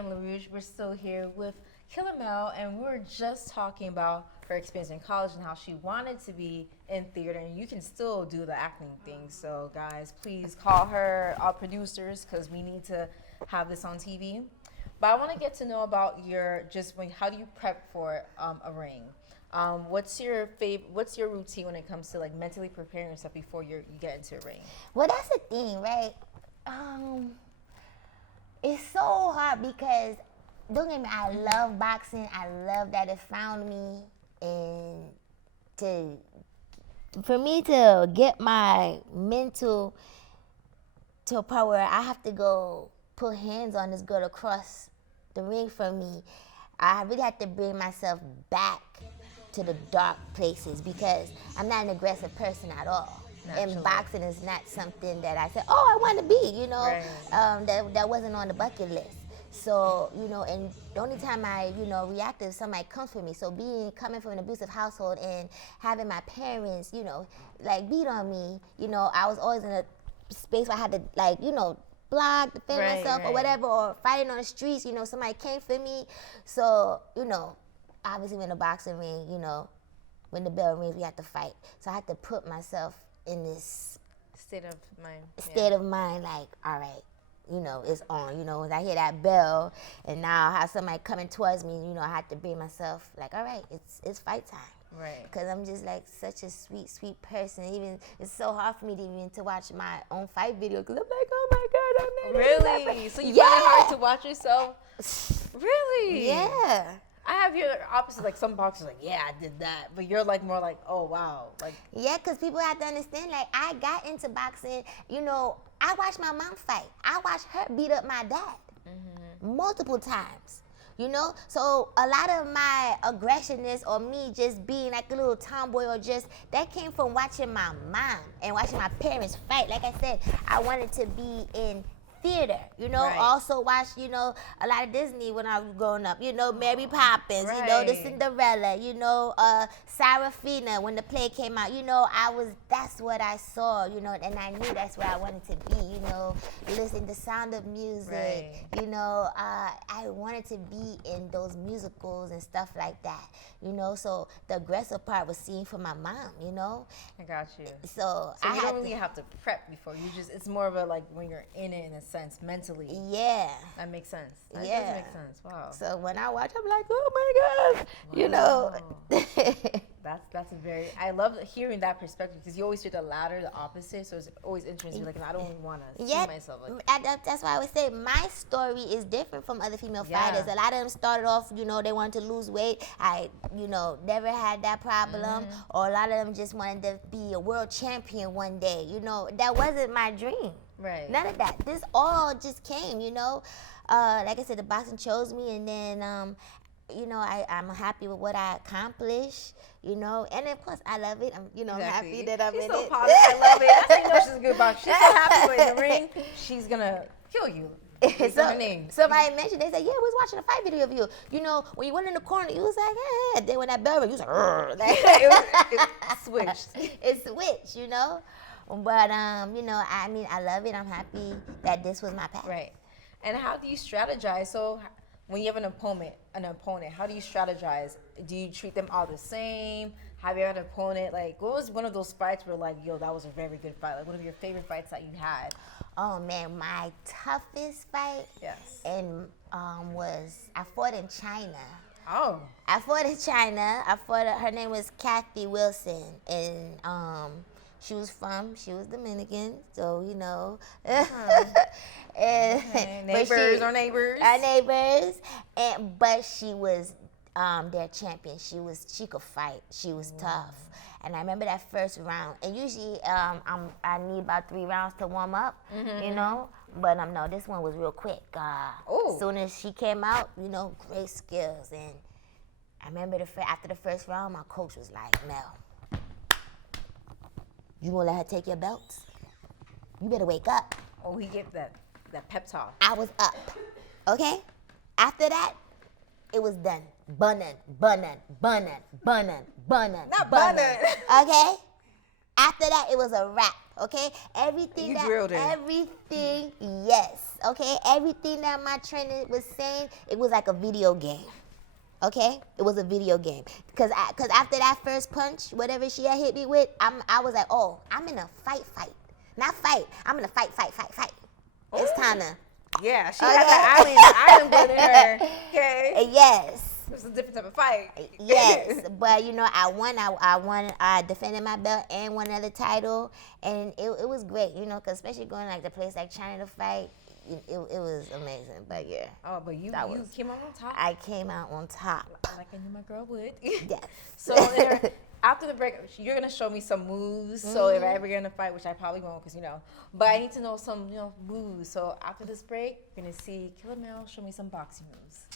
am LaRouge. We're still here with Killer Mel, and we were just talking about her experience in college and how she wanted to be in theater, and you can still do the acting thing. So, guys, please call her, our producers, because we need to have this on TV. But I want to get to know about your how do you prep for a ring? What's your routine when it comes to like mentally preparing yourself before you get into a ring? Well, that's the thing, right? It's so hard because, don't get me, I love boxing. I love that it found me, and for me to get my mental to a part where I have to go put hands on this girl across the ring from me, I really have to bring myself back to the dark places because I'm not an aggressive person at all. Naturally. And boxing is not something that I said, oh, I want to be, you know. Right. That wasn't on the bucket list. So, you know, and the only time I, you know, react is somebody comes for me. So coming from an abusive household and having my parents, you know, like beat on me, you know, I was always in a space where I had to, like, you know, block, defend myself or whatever, or fighting on the streets, you know, somebody came for me. So, you know, obviously when the boxing ring, you know, when the bell rings, we have to fight. So I had to put myself in this state of mind, like, all right, you know, it's on. You know, when I hear that bell, and now I have somebody coming towards me, you know, I have to bring myself like, all right, it's fight time. Right. Because I'm just like such a sweet person. Even it's so hard for me to even to watch my own fight video because I'm like, oh my God, I'm really. So you find it hard to watch yourself? Really? Yeah. I have your opposite, like some boxers like, yeah, I did that. But you're like more like, oh, wow. Like, yeah, because people have to understand, like, I got into boxing, you know, I watched my mom fight. I watched her beat up my dad multiple times, you know? So a lot of my aggressionness or me just being like a little tomboy or just, that came from watching my mom and watching my parents fight. Like I said, I wanted to be in theater, you know. Also watched, you know, a lot of Disney when I was growing up, you know, Mary Poppins, you know, the Cinderella, you know, Sarafina when the play came out, you know, that's what I saw, you know, and I knew that's where I wanted to be, you know, listening to Sound of Music, you know, I wanted to be in those musicals and stuff like that, you know, so the aggressive part was seen from my mom, you know. I got you. So you don't really have to prep before, it's more of a like when you're in it in a sense, mentally. Yeah. That makes sense. That does make sense. Wow. So when I watch, I'm like, oh my God, you know. That's a very, I love hearing that perspective because you always hear the latter, the opposite, so it's always interesting. Like, I don't want to see myself like that. That's why I would say my story is different from other female fighters. A lot of them started off, you know, they wanted to lose weight. I, you know, never had that problem. Or a lot of them just wanted to be a world champion one day. You know, that wasn't my dream. Right. None of that. This all just came, you know. Like I said, the boxing chose me, and then, you know, I'm happy with what I accomplished, you know. And of course, I love it. I'm happy that I'm in so it. Positive. I love it. I know she's a good boxer. She's so happy with in the ring. She's gonna kill you. So, somebody mentioned, they said, yeah, we was watching a fight video of you. You know, when you went in the corner, you was like, eh. Then when that bell rang, you was like, it switched. It switched, you know. But, you know, I mean, I love it. I'm happy that this was my path. Right. And how do you strategize? So when you have an opponent, how do you strategize? Do you treat them all the same? Have you had an opponent, like, what was one of those fights where, like, yo, that was a very good fight? Like, one of your favorite fights that you had? Oh, man, my toughest fight was, I fought in China. Oh. I fought in China. Her name was Kathy Wilson, and she was Dominican, so, you know. Neighbors. Our neighbors. But she was their champion. She could fight. She was tough. And I remember that first round. And usually I need about 3 rounds to warm up, you know. But no, this one was real quick. As soon as she came out, you know, great skills. And I remember after the first round, my coach was like, Mel, you gonna let her take your belts? You better wake up. Oh, he gave that pep talk. I was up, okay? After that, it was done. Bunnin'. Not bunnin'. Okay? After that, it was a wrap. Okay, everything You that drilled it. everything, yes. Okay, everything that my trainer was saying, it was like a video game. Okay, it was a video game. Cause after that first punch, whatever she had hit me with, I was like, oh, I'm in a fight, not fight. I'm in a fight. It's time to. Yeah, she had the island blood in her. Okay. Yes. It was a different type of fight. Yes, but you know, I won. I defended my belt and won another title, and it was great. You know, cause especially going like the place like China to fight, it was amazing. But yeah. Oh, but you came out on top. I came out on top. Like I knew my girl would. Yes. So after the break, you're gonna show me some moves. So if I ever get in a fight, which I probably won't, cause but I need to know some moves. So after this break, you're gonna see Killer Mel show me some boxing moves.